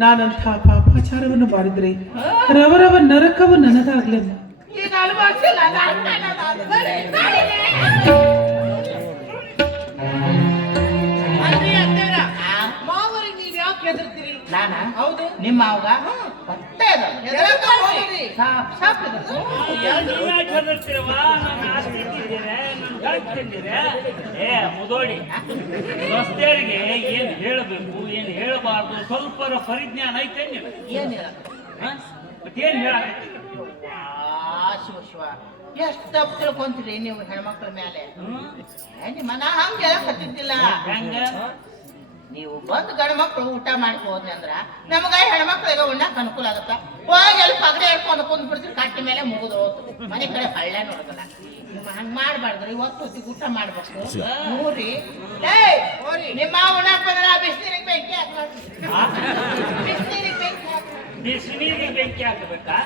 ನಾನಂಥ ಪಾಪಾಚಾರವನ್ನು ಮಾಡಿದ್ರೆ ರವರವ ನರಕವು ನನಗಾಗ್ಲಿಲ್ಲ ಈಗ ಅನುಭವಿಸಿಲ್ಲ ನಾನು ಮಾವರಿಗೆ ನೀವು ಯಾಕೆ ಹೆದರ್ತೀರಿ? ನಾನ? ಹೌದು. ನಿಮ್ಮ ಮಾವಗ? ಏ ಮುದೋಡಿ ರಸ್ತೆಯರಿಗೆ ಏನ್ ಹೇಳಬೇಕು ಏನ್ ಹೇಳಬಾರ್ದು ಸ್ವಲ್ಪ ಪರಿಜ್ಞಾನ ಐತೆ ನೀವು ಏನಿಲ್ಲ. ಮತ್ತೇನ್ ಹೇಳಾಕತ್ತಿ? ಆ, ಶಿವ ಶಿವ. ಎಷ್ಟು ತಪ್ಪು ತಿಳ್ಕೊಂತೀರಿ ನೀವು ಹೆಣ್ಮಕ್ಳ ಮೇಲೆ? ನಿಮ್ಮ ನಾ ಹಂಗ ಹೇಳಕತ್ತಿದ್ದಿಲ್ಲ. ಹೆಂಗ? ನೀವು ಬಂದು ಗಂಡು ಮಕ್ಕಳು ಊಟ ಮಾಡಿ ಹೋದ್ನಿ ಅಂದ್ರ ನಮಗ ಹೆಣ್ಮಕ್ಳಿಗೆ ಉಣ್ಣಾಕ ಅನುಕೂಲ ಆಗತ್ತ. ಹೋಗಿ ಅಲ್ಲಿ ಪಗಡೆ ಹೇಳ್ಕೊಂಡು ಕುಂದ್ ಬಿಡ್ತೀರಿ ಕಟ್ಟಿ ಮೇಲೆ ಮುಗಿದು ಹೋಗ್ತು ಮನೆ ಕಡೆ ಹಳ್ಳೆ ನೋಡೋದಲ್ಲ. ನಿಮ್ಮ ಹಂಗ್ ಮಾಡ್ಬಾರ್ದ್ರಿ ಇವತ್ತು ಹೊತ್ತಿಗೆ ಊಟ ಮಾಡ್ಬೇಕು. ಮೂರಿ ಏಯ್ ನಿಮ್ಮ ಉಣ್ಣಾಕ್ ಬಂದ್ರ ಬಿಸಿನೀರಿಗೆ ಬೆಂಕಿ ಹಾಕ್ಬಾರ್ದು. ಬಿಸಿನೀರಿಗೆ ಬೆಂಕಿ ಹಾಕ್ಬಾರ್ದು. ಬಿಸಿನೀರಿಗೆ ಬೆಂಕಿ ಹಾಕಬೇಕಾ?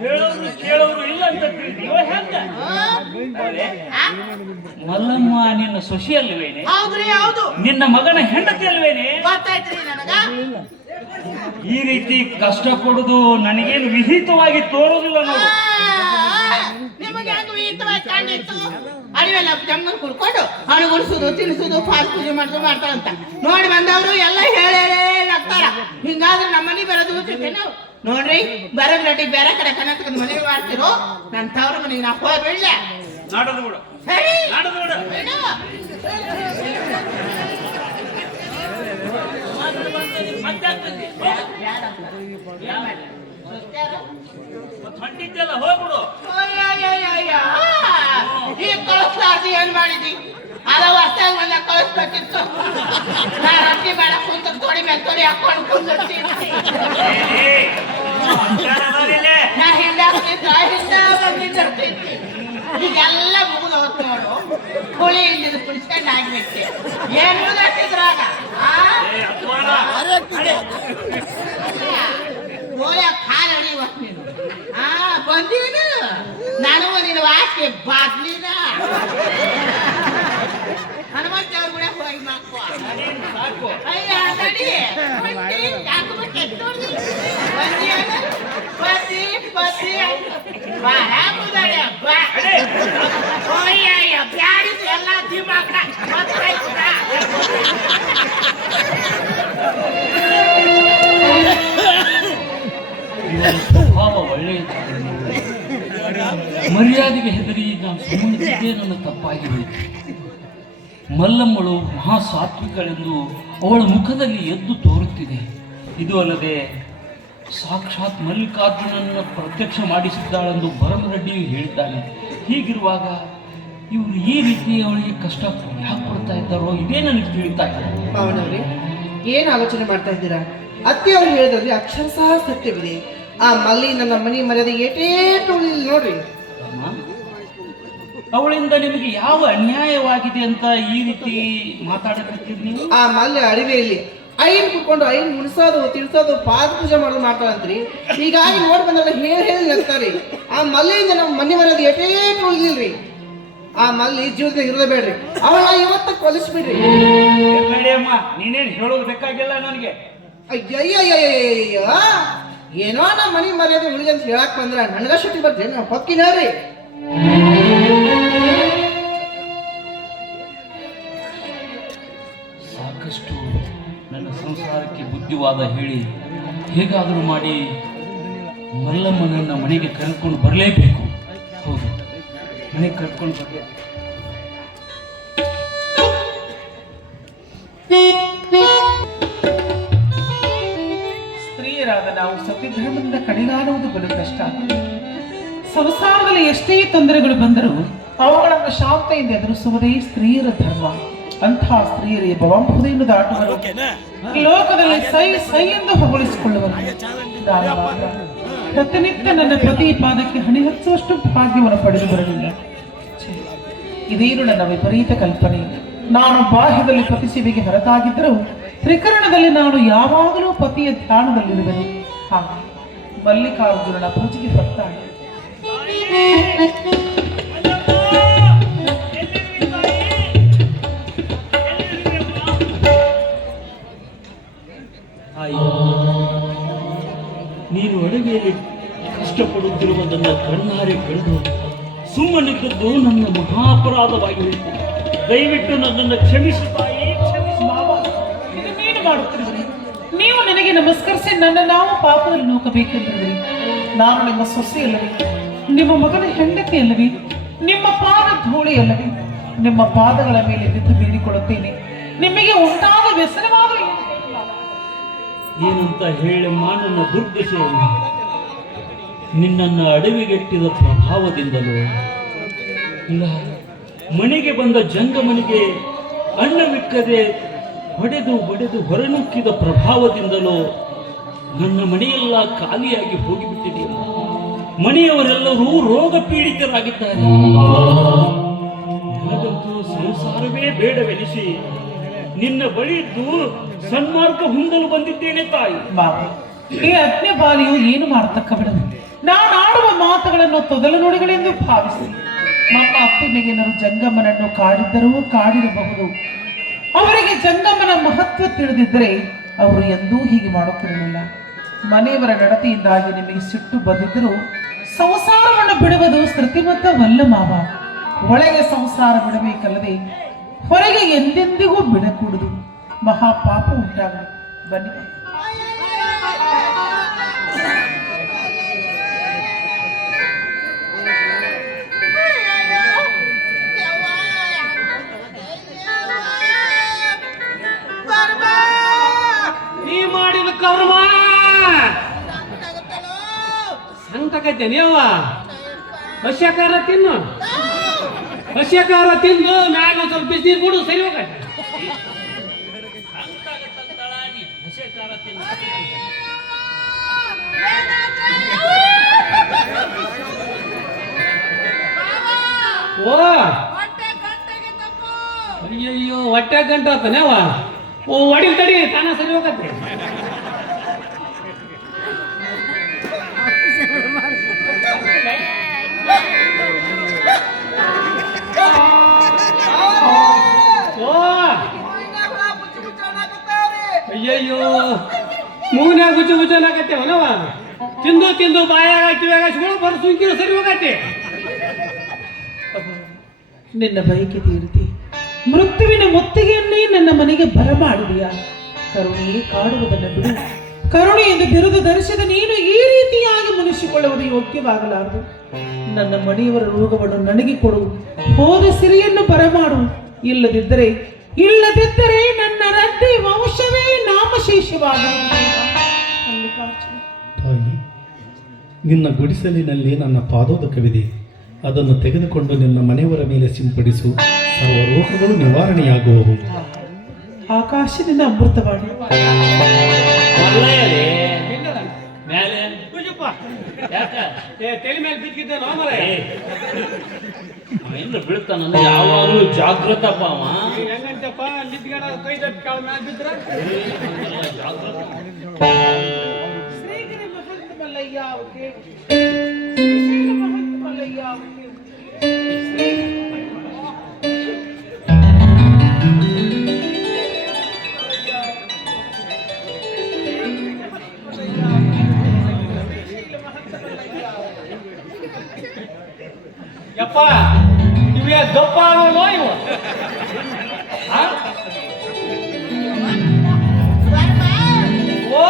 ಹೇಳೋರು ಕೇಳೋರು ಇಲ್ಲ ಅಂತ ತಿಳಿದೀವ ಮಲ್ಲಮ್ಮ ನಿನ್ನ ಸೊಸಿ ಅಲ್ವೇನೆ ನಿನ್ನ ಮಗನ ಹೆಂಡತಿ ಅಲ್ವೇನೆ ಈ ರೀತಿ ಕಷ್ಟ ಕೊಡುದು ನನಗೇನು ವಿಹಿತವಾಗಿ ತೋರೋದಿಲ್ಲ ನೋಡು ಅಡಿವೆಲ್ಲ ಜಮ್ಮನ್ ಕುಡ್ಕೊಂಡು ಹಣ್ಣು ಗುಡಿಸೋದು ತಿನ್ನಿಸೋದು ಪಾಲ್ ಪೂಜೆ ಮಾಡೋದು ಮಾಡ್ತಾರಂತ. ನೋಡಿ ಬಂದವರು ಎಲ್ಲ ಹೇಳೇ ನಗ್ತಾರ ಹಿಂಗಾದ್ರೆ ನಮ್ಮ ಮನೆ ಬರೋದು ನಾವು. ನೋಡ್ರಿ ಬರೋದ್ ನಟಿ ಬೇರೆ ಕಡೆ ಕನಕ ಮನೆ ಮಾಡ್ತಿರೋ ನನ್ನ ತವ್ರ ಮನೆಗೆ ನಾ ಹೋಗಿ ಬಿಡ್ಲೆ. ಸರಿ. ಬಿಡು ಬಿಡು. ಹೊಂಟಿದ್ದೆಲ್ಲ ಹೋಗ್ಬಿಡು ಈ ಏನ್ ಮಾಡಿದಿ ಅದ ಹೊಸ್ತಾಗ ಕಳಿಸ್ಬೇಕಿತ್ತು ನಾ ರೊಟ್ಟಿ ಮಾಡಕ್ ಕುಂತ ತೊಡಿ ಮೇಲೆ ತೊಡಿ ಹಾಕೊಂಡು ಕುಂದಿರ್ತೀನಿ. ನಾ ಹಿಂದ ಬಂದಿದ್ದ ಹಿಂದ ಬಂದಿದ್ದಿರ್ತೀನಿ ಈಗೆಲ್ಲ ಮುಗಿದು ಹೋತ್ ನೋಡು ಹುಳಿ ಏನ್ ಮುಗಿದಾಕಿದ್ರಾಗ ಏ, ಬಂದೀನು ನನಗೂ ನಿನ್ನ ವಾಸಿಗೆ ಬಾದ್ಲಿನ ಹನುಮಂತ ಅವ್ರ ಕೂಡ ಹೋಗಿ ಮಾಕೋ ನಾನೇನ್ ಸಾಕು ಅಯ್ಯ ನಡಿ ಬಂದಿ ಯಾಕೆ ಕೆಟ್ಟೋಡ್ದಿ ಬಂದಿ ಅಲ್ಲ? ಬಂದಿ ಬಂದಿ ಬಾರ ಮುದಾಡೆ ಬಾ ಮರ್ಯಾದೆಗೆ ಹೆದರಿ ನಾನು ಸಂಬಂಧಿಸಿದ್ದೇ ನನ್ನ ತಪ್ಪಾಗಿ ಹೋಯಿತು. ಮಲ್ಲಮ್ಮಳು ಮಹಾ ಸಾತ್ವಿಕಳೆಂದು ಅವಳ ಮುಖದಲ್ಲಿ ಎದ್ದು ತೋರುತ್ತಿದೆ. ಇದು ಅಲ್ಲದೆ ಸಾಕ್ಷಾತ್ ಮಲ್ಲಿಕಾರ್ಜುನನ್ನು ಪ್ರತ್ಯಕ್ಷ ಮಾಡಿಸಿದ್ದಾಳೆಂದು ಭರಮರೆಡ್ಡಿಯು ಹೇಳಿದ್ದಾನೆ. ಹೀಗಿರುವಾಗ ಇವರು ಈ ರೀತಿ ಅವಳಿಗೆ ಕಷ್ಟ ಯಾಕೆ ಕೊಡ್ತಾ ಇದ್ದಾರೋ ಇದೇ ನನಗೆ ತಿಳಿತಾ ಇದ್ದಾರೆ ಏನು ಆಲೋಚನೆ ಮಾಡ್ತಾ ಇದ್ದೀರಾ? ಅತ್ತೆ ಅವ್ರು ಅಕ್ಷರ ಸಹ ಸತ್ಯವಿದೆ. ಆ ಮಲ್ಲಿ ನನ್ನ ಮನೆ ಮರ್ಯಾದೆ ಏಟೇಟು ನೋಡ್ರಿ. ಅವಳಿಂದ ನಿಮಗೆ ಯಾವ ಅನ್ಯಾಯವಾಗಿದೆ ಅಂತ ಈ ರೀತಿ ಮಾತಾಡಕತ್ತೀರಿ ನೀವು? ಆ ಮಲ್ಲೆ ಅಡವಿಯಲ್ಲಿ ಐನ್ ಕುಕೊಂಡು ಐನ್ ಮುಣಿಸೋದು ತಿಳಿಸೋದು ಪಾದ ಪೂಜೆ ಮಾಡೋದು ಮಾತಾಡಂತ್ರಿ. ಹೀಗಾಗಿ ನೋಡಿ ಬಂದಾಗ ಹೇಳಿ ಹೇಳಿ ನಗ್ತಾರೆ. ಆ ಮಲ್ಲೆಯಿಂದ ನಮ್ಮ ಮನೆ ಬರೋದು ಎಟೇಟ್ ಉಳಿದಿಲ್ರಿ. ಆ ಮಲ್ಲಿ ಜೀವನ ಇರಲೇಬೇಡ್ರಿ ಅವಳ ಇವತ್ತ ಕೊಲಿಸ್ಬಿಡ್ರಿ. ಅಮ್ಮ ನೀನೇನು ಹೇಳೋದು ಬೇಕಾಗಿಲ್ಲ ನನಗೆ. ಅಯ್ಯಯ್ಯಯ್ಯಯ್ಯಯ್ಯ ಏನೋ ನಮ್ಮ ಮನೆ ಮರ್ಯಾದೆ ಉಳಿದ ಅಂತ ಹೇಳಕ್ ಬಂದ್ರ ನನಗ ಬರ್ತೇನೆ ನಾವು ಪಕ್ಕಿನ ಹೇಳ್ರಿ? ಸಾಕಷ್ಟು ನನ್ನ ಸಂಸಾರಕ್ಕೆ ಬುದ್ಧಿವಾದ ಹೇಳಿ ಹೇಗಾದರೂ ಮಾಡಿ ಮಲ್ಲಮ್ಮನನ್ನ ಮನೆಗೆ ಕರ್ಕೊಂಡು ಬರಲೇಬೇಕು. ಹೌದು. ಮನೆಗೆ ಕರ್ಕೊಂಡು ಬರಬೇಕು. ನಾವು ಸತ್ಯಧರ್ಮದಿಂದ ಕಡೆಗಾಡುವುದು ಬಲು ಕಷ್ಟ. ಸಂಸಾರದಲ್ಲಿ ಎಷ್ಟೇ ತೊಂದರೆಗಳು ಬಂದರೂ ಅವುಗಳನ್ನು ಶಾಂತೆಯಿಂದ ಎದುರಿಸುವುದೇ ಸ್ತ್ರೀಯರ ಧರ್ಮ. ಅಂತಹ ಸ್ತ್ರೀಯರಿಗೆ ಭವಂಪುದೆಯನ್ನು ದಾಟುವರು ಲೋಕದಲ್ಲಿ ಸೈ ಸೈ ಎಂದು ಹೊಗಳಿಸಿಕೊಳ್ಳುವರು. ಪ್ರತಿನಿತ್ಯ ನನ್ನ ಪ್ರತಿ ಪಾದಕ್ಕೆ ಹಣಿ ಹಚ್ಚುವಷ್ಟು ಭಾಗ್ಯವನ್ನು ಪಡೆದು ಬರಲಿಲ್ಲ. ಇದೇನು ನನ್ನ ವಿಪರೀತ ಕಲ್ಪನೆ. ನಾನು ಬಾಹ್ಯದಲ್ಲಿ ಪತಿ ಸೇವೆಗೆ ಹೊರತಾಗಿದ್ದರೂ ತ್ರಿಕರಣದಲ್ಲಿ ನಾನು ಯಾವಾಗಲೂ ಪತಿಯ ಧ್ಯಾನದಲ್ಲಿರುವೆನು. ಹಾಗೆ ಮಲ್ಲಿಕಾರ್ಜುನನ ಪೂಜೆಗೆ ಬರ್ತಾನೆ ನೀನು ಅಡುಗೆಯಲ್ಲಿ ಕಷ್ಟಪಡುತ್ತಿರುವುದನ್ನು ಕಣ್ಣಾರೆ ಕಂಡು ಸುಮ್ಮನಿದ್ದದ್ದು ನನ್ನ ಮಹಾಪರಾಧವಾಗಿದೆ ದಯವಿಟ್ಟು ನನ್ನನ್ನು ಕ್ಷಮಿಸು ತಾಯಿ ನೀವು ನನಗೆ ನಮಸ್ಕರಿಸಿ ನನ್ನ ನಾವು ಪಾಪದಲ್ಲಿ ನೂಕಬೇಕೆಂದಿರುವಿರಿ ನಾನು ನಿಮ್ಮ ಸೊಸೆ ಅಲ್ಲವೇ? ನಿಮ್ಮ ಮಗನ ಹೆಂಡತಿ ಅಲ್ಲವೇ? ನಿಮ್ಮ ಪಾದ ಧೂಳಿ ಅಲ್ಲವೇ? ನಿಮ್ಮ ಪಾದಗಳ ಮೇಲೆ ಬಿದ್ದು ಬೀರಿಕೊಳ್ಳುತ್ತೇನೆ. ನಿಮಗೆ ಉಂಟಾದ ವ್ಯಸನವಾದರೂ ಏನು? ಏನಂತ ಹೇಳಿ ಮಾನನ ದುರ್ದಶೆಯನ್ನು ನಿನ್ನನ್ನು ಅಡವಿಗೆಟ್ಟಿದ ಪ್ರಭಾವದಿಂದಲೂ ಇಲ್ಲ. ಮನೆಗೆ ಬಂದ ಜಂಗಮನಿಗೆ ಅನ್ನವಿಕ್ಕದೆ ಹೊಡೆದು ಹೊಡೆದು ಹೊರನುಕ್ಕಿದ ಪ್ರಭಾವದಿಂದಲೋ ನನ್ನ ಮನೆಯೆಲ್ಲ ಖಾಲಿಯಾಗಿ ಹೋಗಿಬಿಟ್ಟಿದೆ. ಮನೆಯವರೆಲ್ಲರೂ ರೋಗ ಪೀಡಿತರಾಗಿದ್ದಾರೆ ನನಗಂತೂ ಸಂಸಾರವೇ ಬೇಡವೆನಿಸಿ ನಿನ್ನ ಬಳಿ ಇದ್ದು ಸನ್ಮಾರ್ಗ ಹೊಂದಲು ಬಂದಿದ್ದೇನೆ ತಾಯಿ. ಈ ಅಜ್ಞೆ ಬಾಲಿಯು ಏನು ಮಾಡತಕ್ಕ ಬಿಡದು ನಾನು ಆಡುವ ಮಾತುಗಳನ್ನು ತೊದಲು ನುಡಿಗಳೆಂದು ಭಾವಿಸಿ. ನಮ್ಮ ಅಪ್ಪಿನಿಗೆನರು ಜಂಗಮ್ಮನನ್ನು ಕಾಡಿದ್ದರೂ ಕಾಡಿರಬಹುದು. ಅವರಿಗೆ ಜಂಗಮ್ಮನ ಮಹತ್ವ ತಿಳಿದಿದ್ದರೆ ಅವರು ಎಂದೂ ಹೀಗೆ ಮಾಡುತ್ತಿರಲಿಲ್ಲ. ಮನೆಯವರ ನಡತೆಯಿಂದಾಗಿ ನಿಮಗೆ ಸಿಟ್ಟು ಬಂದಿದ್ದರೂ ಸಂಸಾರವನ್ನು ಬಿಡುವುದು ಶ್ರುತಿಬದ್ಧವಲ್ಲ ಮಾವ. ಒಳಗೆ ಸಂಸಾರ ಬಿಡಬೇಕಲ್ಲದೆ ಹೊರಗೆ ಎಂದೆಂದಿಗೂ ಬಿಡಕೂಡದು. ಮಹಾಪಾಪ ಉಂಟಾಗ ಬನ್ನಿ. ಸಂಕಟಕೈತೆ ನೀವ ಹಸ್ಯಕಾರ ತಿನ್ನು. ಹಸ್ಯಕಾರ ತಿಂದು ಮ್ಯಾಗ ಸ್ವಲ್ಪ ಬಿಸಿ ಕೊಡು, ಸರಿ ಹೋಗತ್ತೆ ಓ! ಅಯ್ಯಯ್ಯೋ, ಹೊಟ್ಟೆ ಗಂಟು ಆತನೇವ ಓ ಒಡಿ ತಡಿ, ತಾನ ಸರಿ ಹೋಗತ್ತೆ. ಅಯ್ಯಯ್ಯೋ, ಮೂನ್ಯಾಗ ಗುಚ್ಚು ಗುಚ್ಚು ಅನ್ನಕತ್ತೆ ಅವನವ ತಿಂದು ತಿಂದು ಬಾಯಾಗ ಕಿವ್ಯಾಗ ಹಚ್ಕೊಂಡು ಬರ್ ಸುಂಕಿರು ಸರಿ ಹೋಗತ್ತೆ. ನಿನ್ನ ಬಯಕೆ ತೀರ್ತಿ. ಮೃತ್ಯುವಿನ ಮುತ್ತಿಗೆಯನ್ನೇ ನನ್ನ ಮನೆಗೆ ಬರಮಾಡುವಿಯಾ? ಕರುಣೆಯೇ ಕಾಡುವುದನ್ನು ಬಿಡು. ಕರುಣೆಯಿಂದ ಬಿರುದು ಧರಿಸಿದ ನೀನು ಈ ರೀತಿಯಾಗಿ ಮುನಿಸಿಕೊಳ್ಳುವುದು ಯೋಗ್ಯವಾಗಲಾರದು. ನನ್ನ ಮನೆಯವರ ರೋಗವನ್ನು ನನಗೆ ಕೊಡು. ಹೋದ ಸಿರಿಯನ್ನು ಬರಮಾಡು. ಇಲ್ಲದಿದ್ದರೆ ಇಲ್ಲದಿದ್ದರೆ ನನ್ನ ರದ್ದೆ ವಂಶವೇ ನಾಮಶೇಷವಾದ ತಾಯಿ, ನಿನ್ನ ಗುಡಿಸಲಿನಲ್ಲಿ ನನ್ನ ಪಾದೋದಕವಿದೆ. ಅದನ್ನು ತೆಗೆದುಕೊಂಡು ನಿನ್ನ ಮನೆಯವರ ಮೇಲೆ ಸಿಂಪಡಿಸು. ಸರ್ವ ರೋಗಗಳು ನಿವಾರಣೆಯಾಗುವವು. ಆಕಾಶದಿಂದ ಅಮೃತವಾಣಿ. ಮೇಲೆ. ಕುಜಪ್ಪ ಯಾಕ? ಏ ತಲೆ ಮೇಲೆ ಬಿದ್ದಿದ್ದೆ ನೋ ಮರ ಏ, ಅವ ಏನ್ರ ಬೀಳ್ತಾನಂದ್ರೆ ಯಾವಾಗಲೂ ಜಾಗೃತಪ್ಪ ಅವ. ಹೆಂಗಂತಪ್ಪ? ನಿದ್ಗಡ ಕೈ ತಪ್ಪಿ ಕಾಳ ಬಿದ್ರ? ಜಾಗೃತ ಶ್ರೀಗಿರಿ ಮಹಂತ ಮಲ್ಲಯ್ಯ ಮಲ್ಲಯ್ಯ ದಪ್ಪ ಆಗೋಲ್ವೋ ಇವ? ಓ!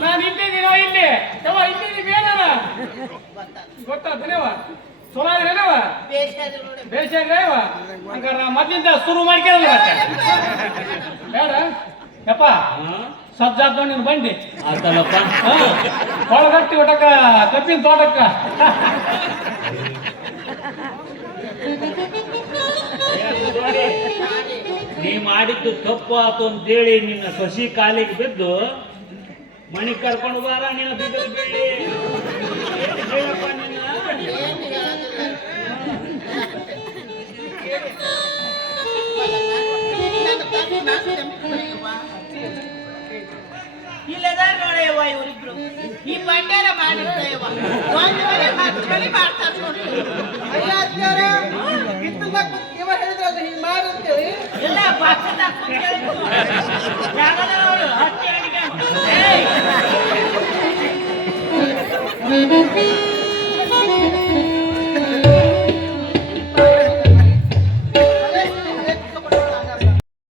ನಾನು ಇಲ್ಲಿದ್ದೀನೋ ಇಲ್ಲಿ. ಯವ್ವ ಇಲ್ಲಿದ್ದೀನಿ ಬೇಡ ಗೊತ್ತಾಗ್ತಾನೆವ ಚಲೋ ನೋಡಿ ಬೇಷಾಗ್ರೇವ ಹಂಗಾರ ಮೊದ್ಲಿಂದ ಶುರು ಮತ್ತೆ? ಬೇಡ ಯಪ್ಪ ಸಜ್ಜಾದ್ ನೀನು ಬಂಡಿ ಆತಲ್ಲಪ್ಪ ಒಳಗಟ್ಟಿ ಒಟಕ ಕಬ್ಬಿನ ತೋಟಕ್ಕ. ನೀ ಮಾಡಿದ್ದು ತಪ್ಪು ಆತು ಅಂತೇಳಿ ನಿನ್ನ ಸಸಿ ಕಾಲಿಗೆ ಬಿದ್ದು ಮಣಿ ಕರ್ಕೊಂಡು ಬಾರ ನಿನ್ನ ಬಿದ್ದು ಬೀಳಿ ಹೇಳಪ್ಪ ನಿನ್ನ ಏನ್ ಹೇಳೋದಿಲ್ಲ. ಇಲ್ಲದಾರ ನೋಡಯ್ಯವ್ವ ಇವರಿಬ್ರು? ಈ ಬಂಡೇರ ಮಾಡಿರ್ತಾಯವ್ವ ಒಂದು ಮನೆ ಹತ್ತು ಮನೆ ಮಾಡ್ತಾರ ನೋಡಿ ಅಯ್ಯ ಹಿತ್ತಲ್ದಾಗ ಕೂತ್ ಹಿಂಗ್ ಮಾಡಿ ಅಂತೇಳಿ. ಎಲ್ಲ ಪಕ್ಕದಾಗ ಕೂತ್ ಹೇಳಿದ್ರು. ಜಾಗದ ನೋಡು, ಹತ್ತಿ